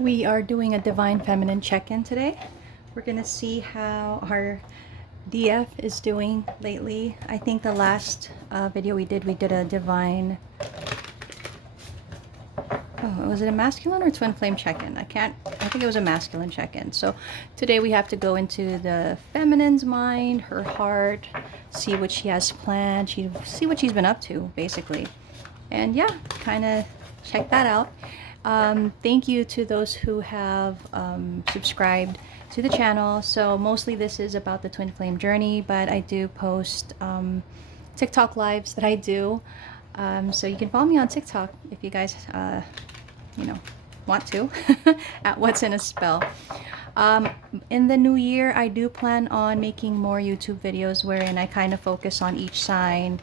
We are doing a Divine Feminine check-in today. We're going to see how our DF is doing lately. I think the last video we did a Divine... Oh, was it a masculine or twin flame check-in? I think it was a masculine check-in. So today we have to go into the feminine's mind, her heart, see what she has planned, see what she's been up to, basically. And yeah, kind of check that out. Thank you to those who have subscribed to the channel. So mostly this is about the twin flame journey, but I do post TikTok lives that I do. So you can follow me on TikTok if you guys, want to, at What's in a Spell. In the new year, I do plan on making more YouTube videos wherein I kind of focus on each sign.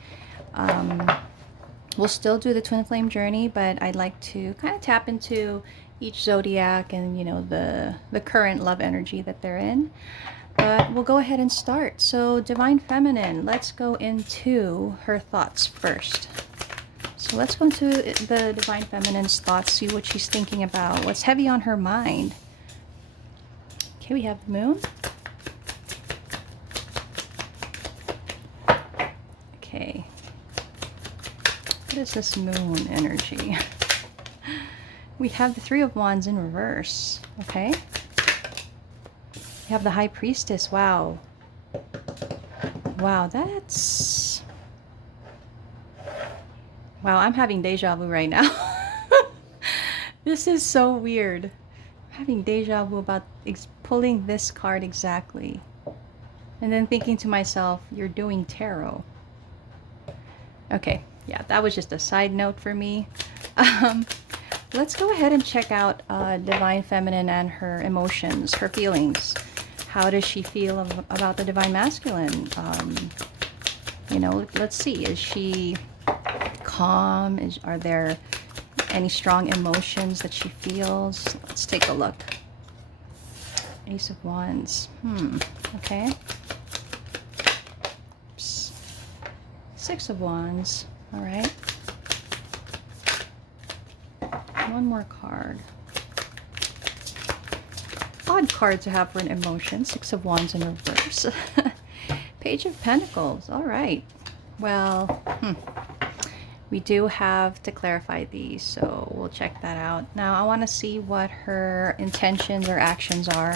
We'll still do the twin flame journey, but I'd like to kind of tap into each zodiac and, the current love energy that they're in. But we'll go ahead and start. So Divine Feminine, let's go into her thoughts first. So let's go into the Divine Feminine's thoughts, see what she's thinking about, what's heavy on her mind. Okay, we have the Moon. Okay. What is this Moon energy? We have the Three of Wands in reverse. Okay. We have the High Priestess. Wow. Wow, that's... Wow, I'm having deja vu right now. This is so weird. I'm having deja vu about pulling this card exactly. And then thinking to myself, you're doing tarot. Okay, yeah, that was just a side note for me. Let's go ahead and check out Divine Feminine and her emotions, her feelings. How does she feel about the Divine Masculine? Let's see. Is she calm? Are there any strong emotions that she feels? Let's take a look. Ace of Wands. Okay. Oops. Six of Wands. All right. One more card. Odd card to have for an emotion. Six of Wands in reverse. Page of Pentacles. All right. Well, we do have to clarify these, so we'll check that out. Now, I want to see what her intentions or actions are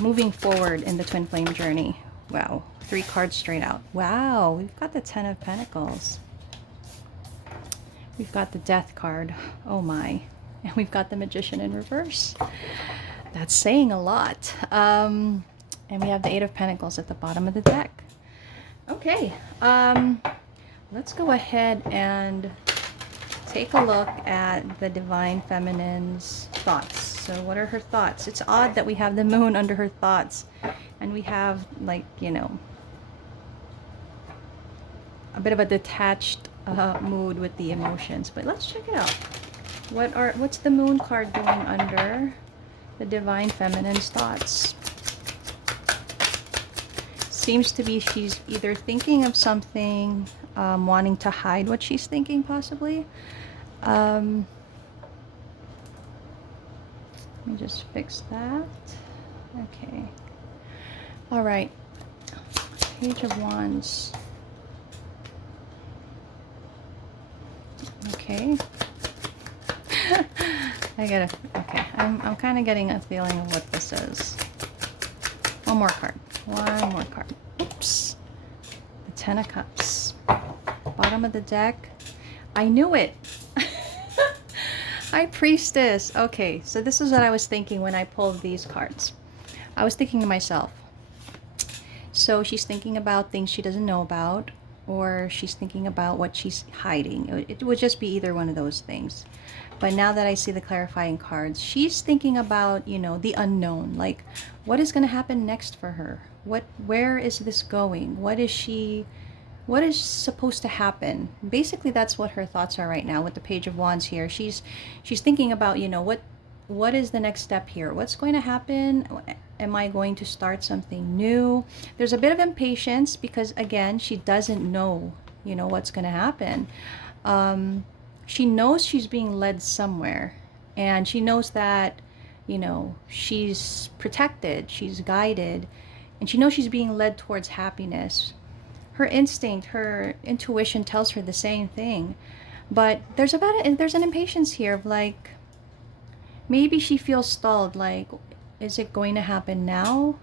moving forward in the twin flame journey. Wow. 3 cards straight out. Wow. We've got the Ten of Pentacles. We've got the Death card. Oh my. And we've got the Magician in reverse. That's saying a lot. And we have the Eight of Pentacles at the bottom of the deck. Okay. Let's go ahead and take a look at the Divine Feminine's thoughts. So what are her thoughts? It's odd that we have the Moon under her thoughts. And we have, like, a bit of a detached mood with the emotions. But let's check it out. What's the Moon card doing under the Divine Feminine's thoughts? Seems to be she's either thinking of something, wanting to hide what she's thinking, possibly. Let me just fix that. Okay. All right. Page of Wands. Okay. Okay. I'm kind of getting a feeling of what this is. One more card. One more card. Oops. The Ten of Cups. Bottom of the deck. I knew it. High Priestess. Okay, so this is what I was thinking when I pulled these cards. I was thinking to myself, so she's thinking about things she doesn't know about, or she's thinking about what she's hiding. It would just be either one of those things. But now that I see the clarifying cards, she's thinking about, the unknown. Like, what is going to happen next for her? Where is this going? What is supposed to happen? Basically, that's what her thoughts are right now with the Page of Wands here. She's thinking about, what is the next step here? What's going to happen? Am I going to start something new? There's a bit of impatience because, again, she doesn't know, what's going to happen. She knows she's being led somewhere, And she knows that, you know, she's protected, she's guided, and she knows she's being led towards happiness. Her instinct, her intuition tells her the same thing. But there's an impatience here of like, maybe she feels stalled, like, is it going to happen now?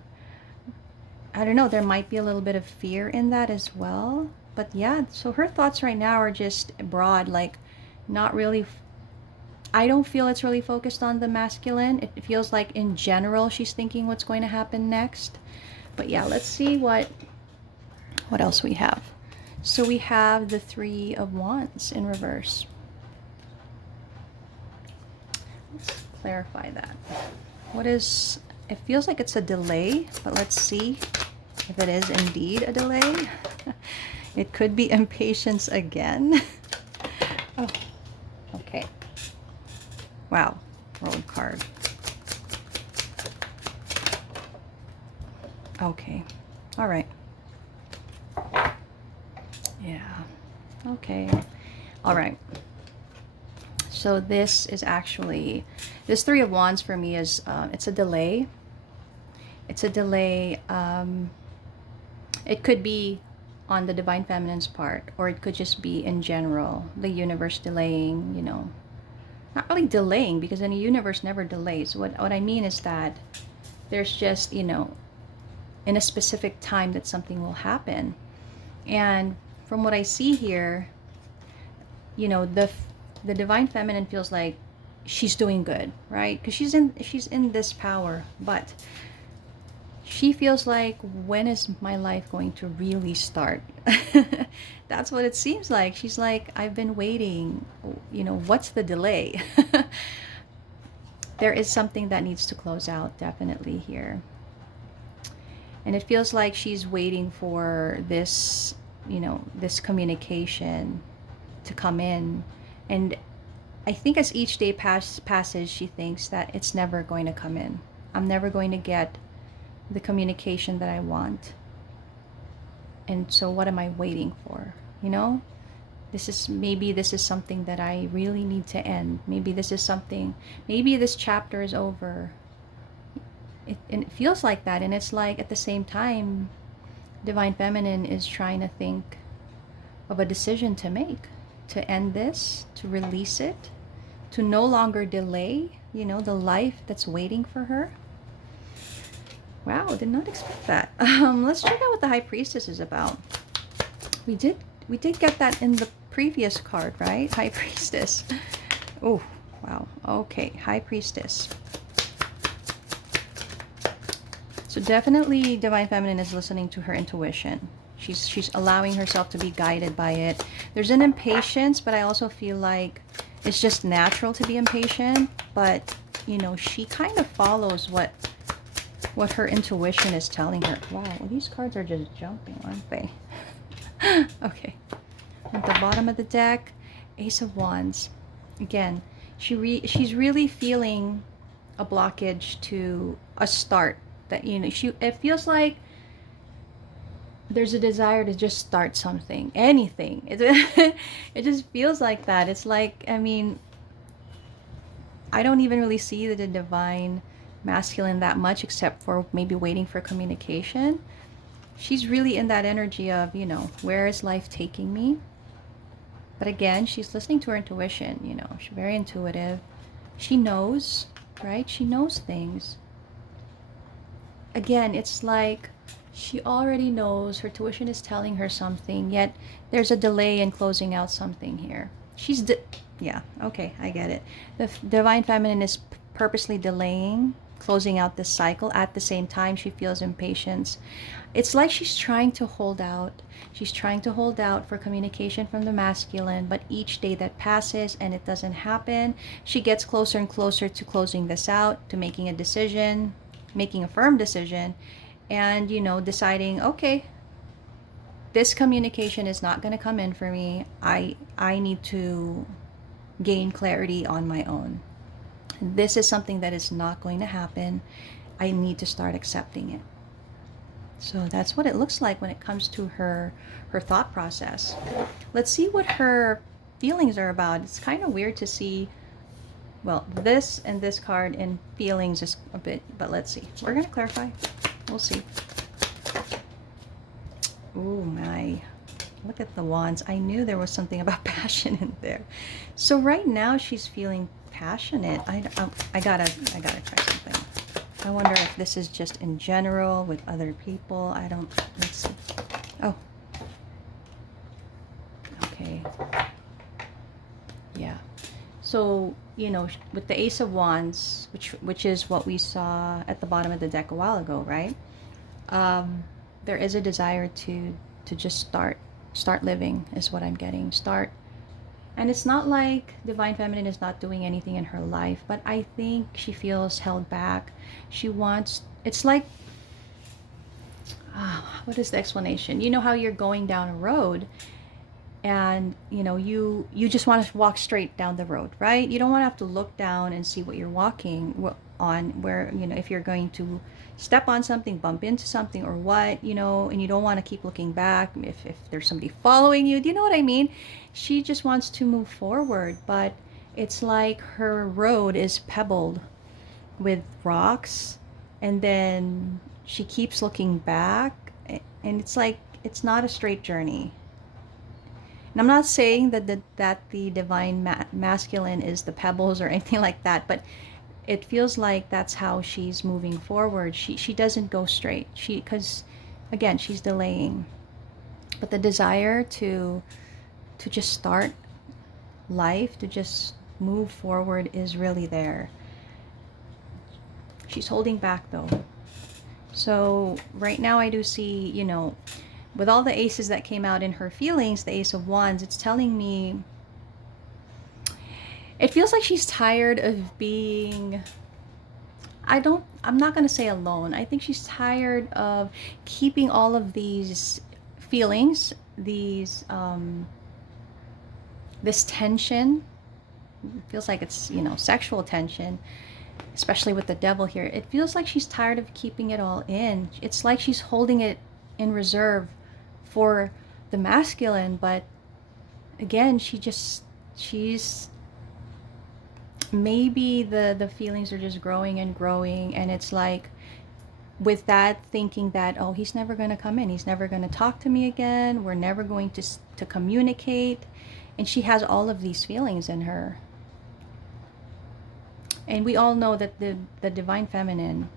I don't know, there might be a little bit of fear in that as well. But yeah, so her thoughts right now are just broad, like not really, I don't feel it's really focused on the masculine. It feels like in general she's thinking what's going to happen next. But yeah, let's see what else we have. So we have the Three of Wands in reverse. Let's clarify that. What is, it feels like it's a delay, but let's see if it is indeed a delay. It could be impatience again. Oh, okay. Wow, rolled card. Okay, all right. Yeah, okay, all right. So this is actually, this Three of Wands for me is, it's a delay. It's a delay. It could be on the Divine Feminine's part, or it could just be in general, the universe delaying, you know. Not really delaying, because then the universe never delays. What I mean is that there's just, you know, in a specific time that something will happen. And from what I see here, you know, the Divine Feminine feels like she's doing good, right? Because she's in this power, but she feels like, when is my life going to really start? That's what it seems like. She's like, I've been waiting, you know, what's the delay? There is something that needs to close out definitely here. And it feels like she's waiting for this, you know, this communication to come in. And I think as each day passes, she thinks that it's never going to come in. I'm never going to get the communication that I want. And so what am I waiting for? You know, maybe this is something that I really need to end. Maybe this is something, maybe this chapter is over. And it feels like that. And it's like, at the same time, Divine Feminine is trying to think of a decision to make, to end this, to release it, to no longer delay, you know, the life that's waiting for her. Wow, did not expect that. Let's check out what the High Priestess is about. We did get that in the previous card, right? High Priestess. Oh, wow. Okay, High Priestess. So definitely Divine Feminine is listening to her intuition. She's allowing herself to be guided by it. There's an impatience, but I also feel like it's just natural to be impatient. But, you know, she kind of follows what her intuition is telling her. Wow, well, these cards are just jumping, aren't they? Okay. At the bottom of the deck, Ace of Wands. Again, she's really feeling a blockage to a start. That, you know, it feels like there's a desire to just start something, anything. It just feels like that. It's like, I mean, I don't even really see the Divine Masculine that much, except for maybe waiting for communication. She's really in that energy of, you know, where is life taking me? But again, she's listening to her intuition, you know. She's very intuitive. She knows, right? She knows things. Again, it's like she already knows, her intuition is telling her something, yet there's a delay in closing out something here. Yeah, okay, I get it. The Divine Feminine is purposely delaying closing out this cycle. At the same time, she feels impatience. It's like she's trying to hold out. She's trying to hold out for communication from the masculine, but each day that passes and it doesn't happen, she gets closer and closer to closing this out, to making a decision, making a firm decision, and, you know, deciding, okay, this communication is not going to come in for me. I need to gain clarity on my own. This is something that is not going to happen. I need to start accepting it. So that's what it looks like when it comes to her thought process. Let's see what her feelings are about. It's kind of weird to see well, this and this card in feelings is a bit, but let's see. We're going to clarify. We'll see. Oh my. Look at the wands. I knew there was something about passion in there. So right now she's feeling passionate. I gotta try something. I wonder if this is just in general with other people. I don't, let's see. Oh. Okay. Yeah. So, you know, with the Ace of Wands, which is what we saw at the bottom of the deck a while ago, right? There is a desire to just start living is what I'm getting. Start. And it's not like Divine Feminine is not doing anything in her life, but I think she feels held back. She wants, it's like, what is the explanation? You know how you're going down a road and you know you just want to walk straight down the road, right? You don't want to have to look down and see what you're walking on, where, you know, if you're going to step on something, bump into something or what, you know, and you don't want to keep looking back if there's somebody following you. Do you know what I mean? She just wants to move forward, but it's like her road is pebbled with rocks, and then she keeps looking back, and it's like it's not a straight journey. And I'm not saying that the divine masculine is the pebbles or anything like that, but it feels like that's how she's moving forward. She doesn't go straight. Because again, she's delaying. But the desire to just start life, to just move forward is really there. She's holding back though. So right now I do see, you know, with all the aces that came out in her feelings, the Ace of Wands, it's telling me, it feels like she's tired of being, I'm not going to say alone. I think she's tired of keeping all of these feelings, these, this tension. It feels like it's, you know, sexual tension, especially with the Devil here. It feels like she's tired of keeping it all in. It's like she's holding it in reserve for the masculine, but again, she's maybe the feelings are just growing and growing, and it's like with that thinking that, oh, he's never going to come in, he's never going to talk to me again, we're never going to communicate, and she has all of these feelings in her. And we all know that the Divine Feminine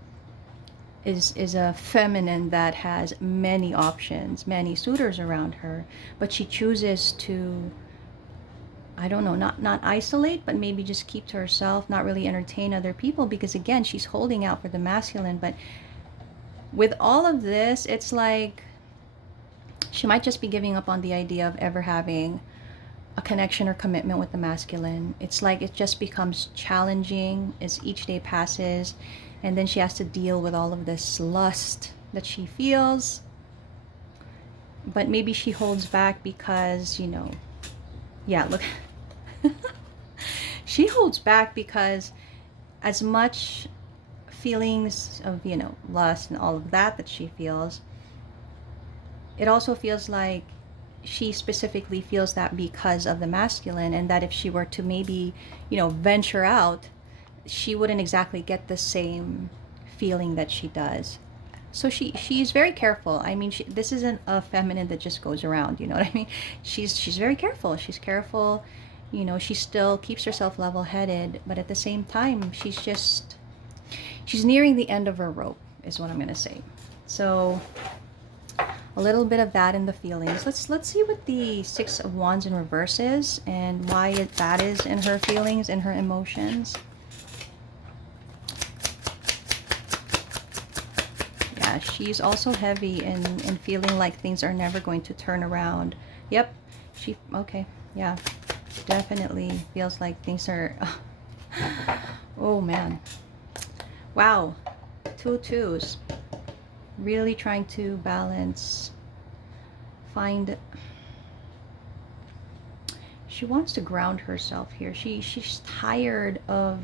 is a feminine that has many options, many suitors around her, but she chooses to, I don't know, not isolate, but maybe just keep to herself, not really entertain other people, because again, she's holding out for the masculine. But with all of this, it's like she might just be giving up on the idea of ever having a connection or commitment with the masculine. It's like it just becomes challenging as each day passes, and then she has to deal with all of this lust that she feels. But maybe she holds back because, you know, yeah, look. She holds back because as much feelings of, you know, lust and all of that she feels, it also feels like she specifically feels that because of the masculine, and that if she were to maybe, you know, venture out, she wouldn't exactly get the same feeling that she does. So she's very careful. I mean, this isn't a feminine that just goes around, you know what I mean? She's very careful. She's careful, you know, she still keeps herself level-headed, but at the same time, she's nearing the end of her rope, is what I'm going to say. So a little bit of that in the feelings. Let's see what the Six of Wands in reverse is and why that is in her feelings and her emotions. Yeah, she's also heavy in feeling like things are never going to turn around. Yep. Okay. Yeah. Definitely feels like things are... Oh, man. Wow. 2 twos. Really trying to balance, find, she wants to ground herself here. She's tired of,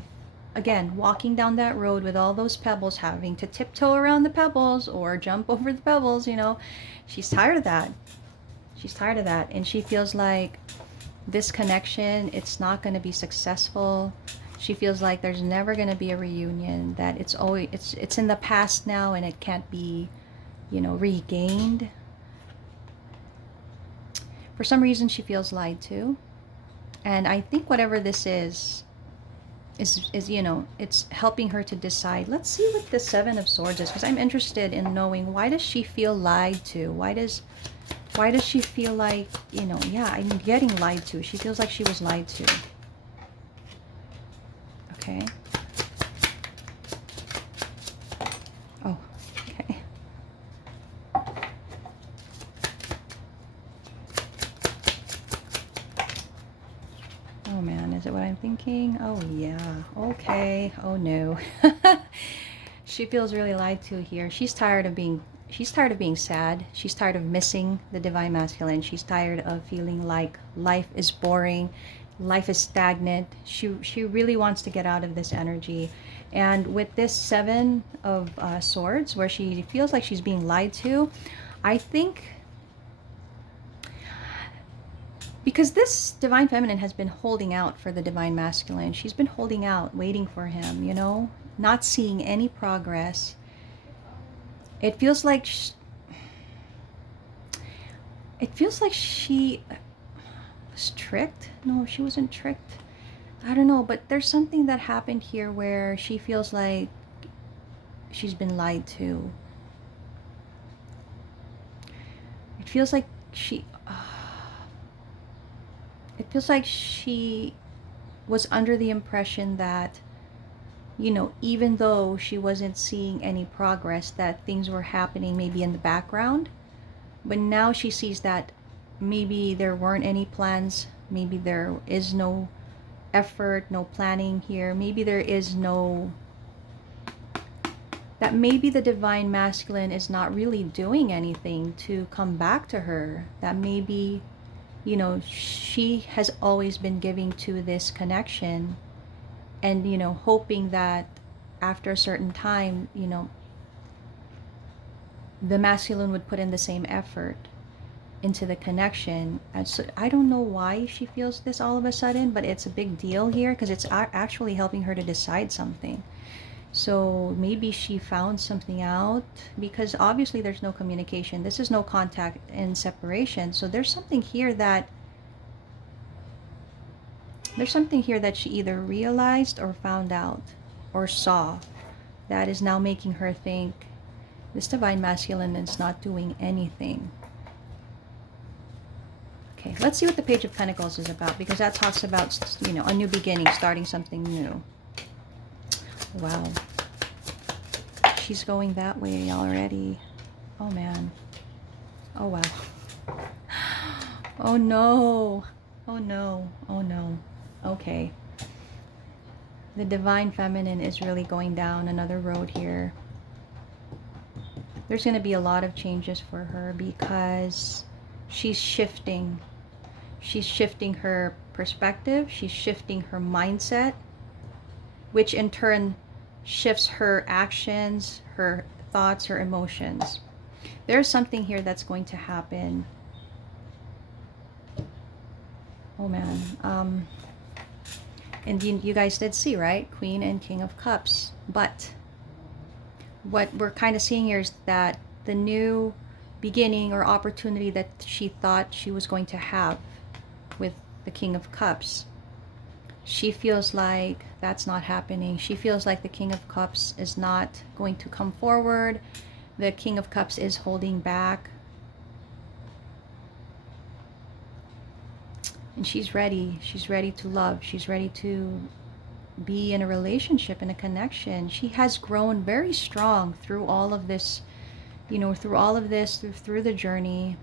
again, walking down that road with all those pebbles, having to tiptoe around the pebbles or jump over the pebbles, you know. She's tired of that. She's tired of that, and she feels like this connection, it's not going to be successful. She feels like there's never going to be a reunion, that it's always it's in the past now and it can't be, you know, regained. For some reason she feels lied to. And I think whatever this is, you know, it's helping her to decide. Let's see what the Seven of Swords is, because I'm interested in knowing, why does she feel lied to? Why does she feel like, you know, yeah, I'm getting lied to. She feels like she was lied to. Okay. Oh, okay. Oh man, is it what I'm thinking? Oh yeah. Okay. Oh no. She feels really lied to here. She's tired of being sad. She's tired of missing the divine masculine. She's tired of feeling like life is boring, life is stagnant. She really wants to get out of this energy. And with this Seven of Swords, where she feels like she's being lied to, I think, because this divine feminine has been holding out for the divine masculine. She's been holding out, waiting for him, you know, not seeing any progress. It feels like she was tricked. No, she wasn't tricked. I don't know, but there's something that happened here where she feels like she's been lied to. It feels like she was under the impression that, you know, even though she wasn't seeing any progress, that things were happening maybe in the background. But now she sees that maybe there weren't any plans. Maybe there is no effort, no planning here. Maybe there is no... that maybe the divine masculine is not really doing anything to come back to her. That maybe, you know, she has always been giving to this connection, and, you know, hoping that after a certain time, you know, the masculine would put in the same effort into the connection. And so I don't know why she feels this all of a sudden, but it's a big deal here, because it's actually helping her to decide something. So maybe she found something out, because obviously there's no communication. This is no contact and separation. So there's something here that she either realized or found out or saw, that is now making her think this divine masculine is not doing anything. Okay, let's see what the Page of Pentacles is about, because that talks about, you know, a new beginning, starting something new. Wow. She's going that way already. Oh man. Oh wow. Oh no. Oh no. Oh no. Okay. The divine feminine is really going down another road here. There's going to be a lot of changes for her, because she's shifting. She's shifting her perspective. She's shifting her mindset, which in turn shifts her actions, her thoughts, her emotions. There's something here that's going to happen. Oh man. And you guys did see, right? Queen and King of Cups. But what we're kind of seeing here is that the new beginning or opportunity that she thought she was going to have with the King of Cups, she feels like that's not happening. She feels like the King of Cups is not going to come forward. The King of Cups is holding back. And she's ready. She's ready to love. She's ready to be in a relationship, in a connection. She has grown very strong through all of this, you know, through the journey.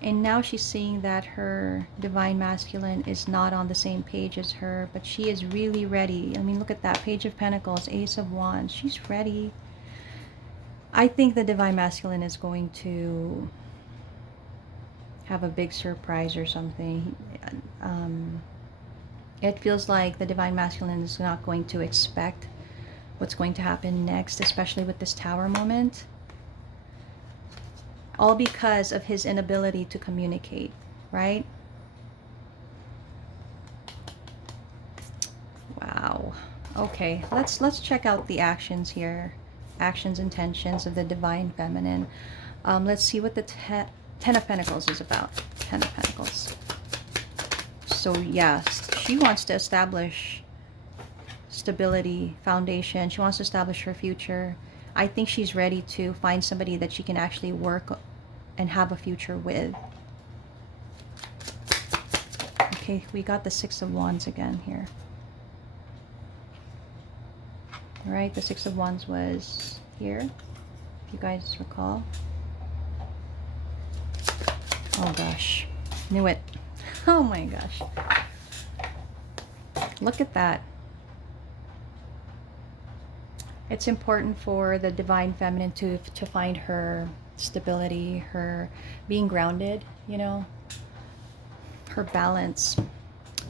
And now she's seeing that her divine masculine is not on the same page as her, but she is really ready. I mean, look at that Page of Pentacles, Ace of Wands. She's ready. I think the divine masculine is going to have a big surprise or something. It feels like the divine masculine is not going to expect what's going to happen next, especially with this Tower moment. All because of his inability to communicate, right? Okay, let's check out the actions here. Actions, intentions of the Divine Feminine. Let's see what the Ten of Pentacles is about. Ten of Pentacles. So yes, she wants to establish stability, foundation. She wants to establish her future. I think she's ready to find somebody that she can actually work and have a future with. Okay, we got the Six of Wands again here. All right, the Six of Wands was here, if you guys recall. Oh gosh, knew it. Oh my gosh. Look at that. It's important for the Divine Feminine to find her stability, her being grounded, you know, her balance.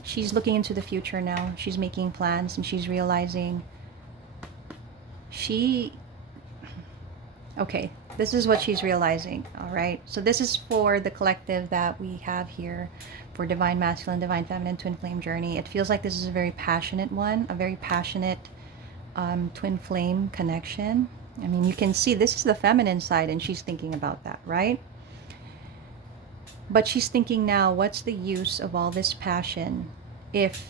She's looking into the future now. She's making plans and she's realizing okay, this is what she's realizing. All right, so this is for the collective that we have here for Divine Masculine, Divine Feminine, Twin Flame journey. It feels like this is a very passionate one, a very passionate twin flame connection. I mean, you can see this is the feminine side and she's thinking about that, right? But she's thinking now, what's the use of all this passion if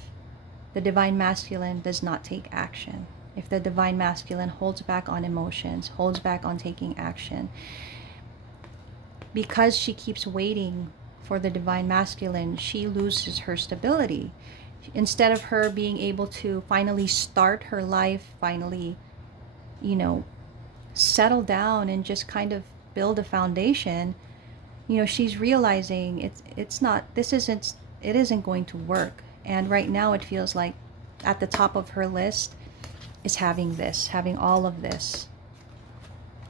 the Divine Masculine does not take action? If the Divine Masculine holds back on emotions, holds back on taking action, because she keeps waiting for the Divine Masculine, she loses her stability. Instead of her being able to finally start her life, finally, you know, settle down and just kind of build a foundation, you know, she's realizing it isn't going to work. And right now it feels like at the top of her list is having all of this.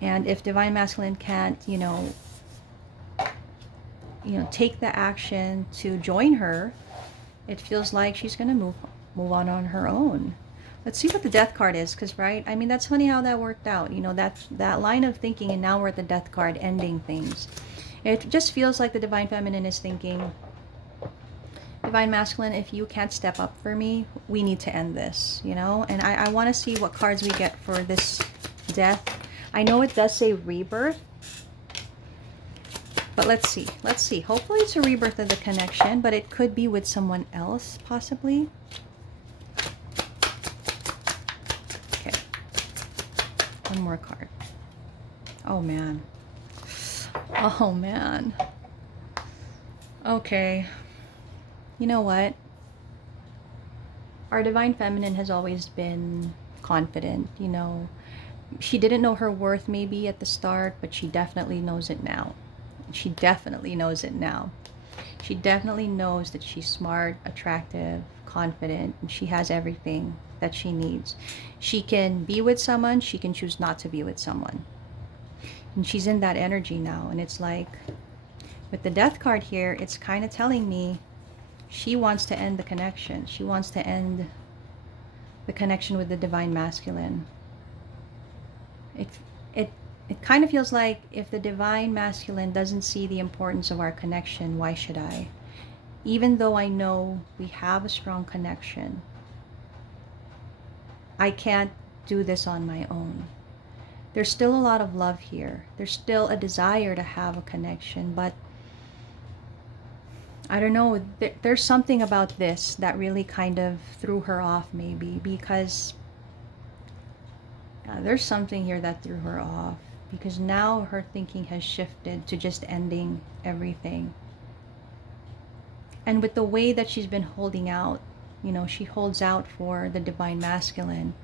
And if Divine Masculine can't, you know, take the action to join her, it feels like she's going to move on her own. Let's see what the Death card is, because, right, I mean, that's funny how that worked out. You know, that line of thinking, and now we're at the Death card, ending things. It just feels like the Divine Feminine is thinking, Divine Masculine, if you can't step up for me, we need to end this, you know? And I want to see what cards we get for this Death. I know it does say rebirth, but let's see. Let's see. Hopefully it's a rebirth of the connection, but it could be with someone else, possibly. Okay. One more card. Oh, man. Oh, man. Okay. You know what? Our Divine Feminine has always been confident, you know. She didn't know her worth maybe at the start, but she definitely knows it now. She definitely knows it now. She definitely knows that she's smart, attractive, confident, and she has everything that she needs. She can be with someone, she can choose not to be with someone. And she's in that energy now. And it's like, with the Death card here, it's kind of telling me she wants to end the connection. She wants to end the connection with the Divine Masculine. It kind of feels like if the Divine Masculine doesn't see the importance of our connection, why should I? Even though I know we have a strong connection, I can't do this on my own. There's still a lot of love here. There's still a desire to have a connection, but I don't know, there's something about this that really kind of threw her off, maybe, because there's something here that threw her off, because now her thinking has shifted to just ending everything. And with the way that she's been holding out, you know, she holds out for the Divine Masculine,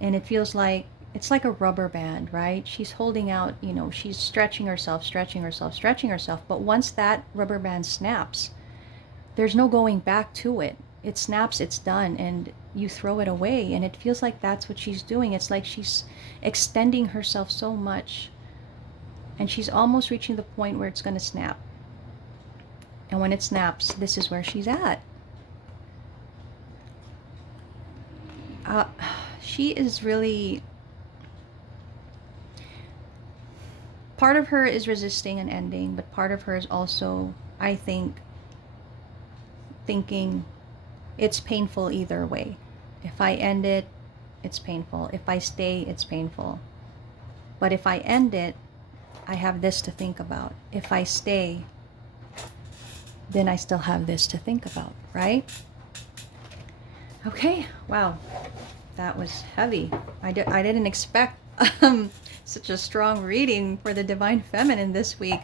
and it feels like it's like a rubber band, right? She's holding out, you know, she's stretching herself, stretching herself, stretching herself. But once that rubber band snaps, there's no going back to it. It snaps, it's done, and you throw it away. And it feels like that's what she's doing. It's like she's extending herself so much, and she's almost reaching the point where it's going to snap. And when it snaps, this is where she's at. She is really... part of her is resisting an ending, but part of her is also, I think, thinking it's painful either way. If I end it, it's painful. If I stay, it's painful. But if I end it, I have this to think about. If I stay, then I still have this to think about, right? Okay, wow, that was heavy. I didn't expect such a strong reading for the Divine Feminine this week.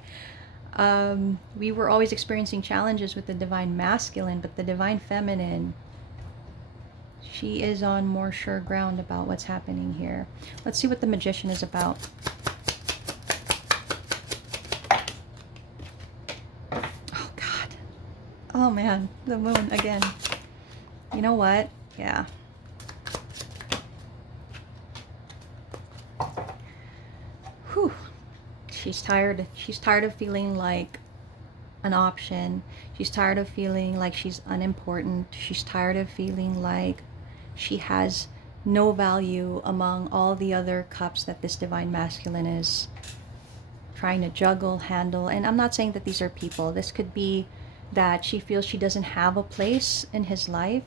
We were always experiencing challenges with the Divine Masculine, but the Divine Feminine, she is on more sure ground about what's happening here. Let's see what the Magician is about. Oh, God. Oh, man. The Moon again. You know what? Yeah. Whew. She's tired. She's tired of feeling like an option. She's tired of feeling like she's unimportant. She's tired of feeling like she has no value among all the other cups that this Divine Masculine is trying to juggle, handle. And I'm not saying that these are people. This could be that she feels she doesn't have a place in his life,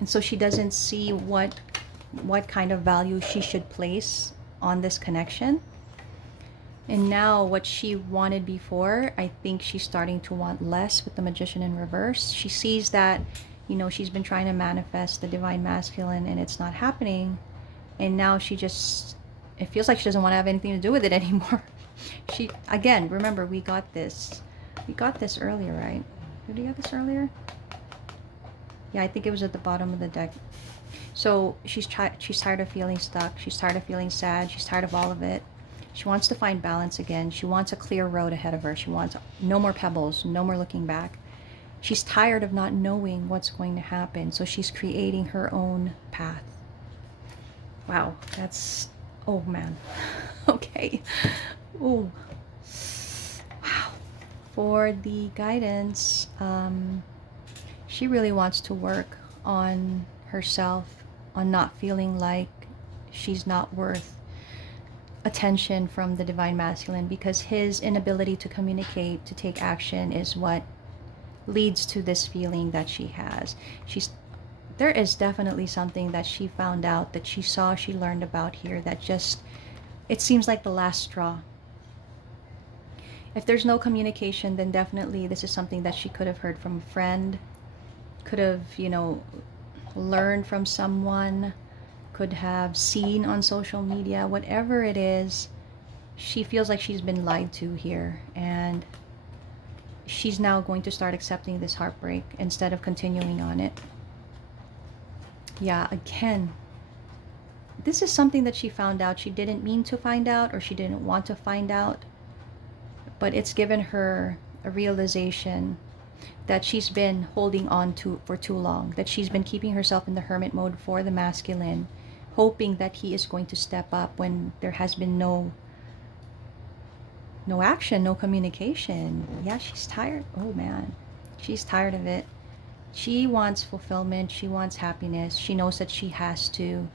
and so she doesn't see what kind of value she should place on this connection. And now what she wanted before, I think she's starting to want less with the Magician in reverse. She sees that, you know, she's been trying to manifest the Divine Masculine and it's not happening. And now she just, it feels like she doesn't want to have anything to do with it anymore. She, again, remember, we got this earlier, right? Did we get this earlier? Yeah, I think it was at the bottom of the deck. So she's tired of feeling stuck. She's tired of feeling sad. She's tired of all of it. She wants to find balance again. She wants a clear road ahead of her. She wants no more pebbles, no more looking back. She's tired of not knowing what's going to happen. So she's creating her own path. Wow, that's, oh man. Okay. Oh, wow. For the guidance, she really wants to work on herself, on not feeling like she's not worth attention from the Divine Masculine, because his inability to communicate, to take action, is what leads to this feeling that she has. There is definitely something that she found out, that she saw, she learned about here, that just, it seems like the last straw. If there's no communication, then definitely this is something that she could have heard from a friend, could have, you know, learned from someone, could have seen on social media. Whatever it is, she feels like she's been lied to here, and she's now going to start accepting this heartbreak instead of continuing on it. Yeah, again, this is something that she found out she didn't mean to find out, or she didn't want to find out, but it's given her a realization that she's been holding on to for too long, that she's been keeping herself in the hermit mode for the masculine, hoping that he is going to step up when there has been no action, no communication. Yeah, she's tired. Oh man, she's tired of it. She wants fulfillment. She wants happiness. She knows that she has to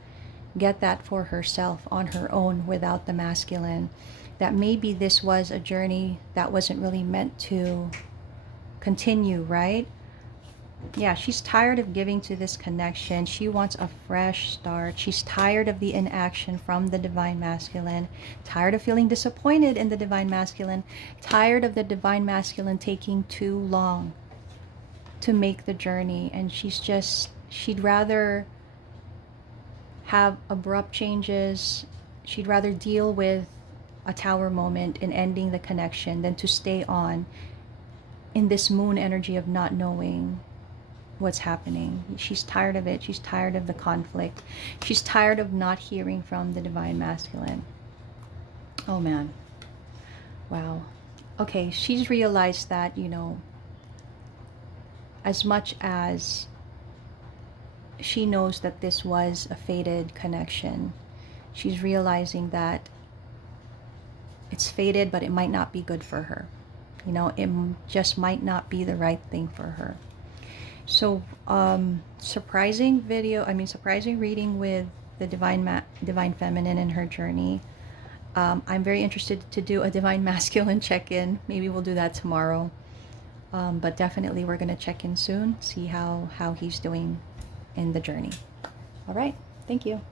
get that for herself on her own without the masculine. That maybe this was a journey that wasn't really meant to continue, right? Yeah, she's tired of giving to this connection. She wants a fresh start. She's tired of the inaction from the Divine Masculine, tired of feeling disappointed in the Divine Masculine, tired of the Divine Masculine taking too long to make the journey. And she'd rather have abrupt changes. She'd rather deal with a tower moment in ending the connection than to stay on in this moon energy of not knowing what's happening. She's tired of it. She's tired of the conflict. She's tired of not hearing from the Divine Masculine. Oh man. Wow. Okay, she's realized that, you know, as much as she knows that this was a fated connection, she's realizing that it's fated, but it might not be good for her. You know, it just might not be the right thing for her. So, surprising reading with the Divine Feminine in her journey. I'm very interested to do a Divine Masculine check-in. Maybe we'll do that tomorrow. But definitely we're going to check in soon, see how he's doing in the journey. All right. Thank you.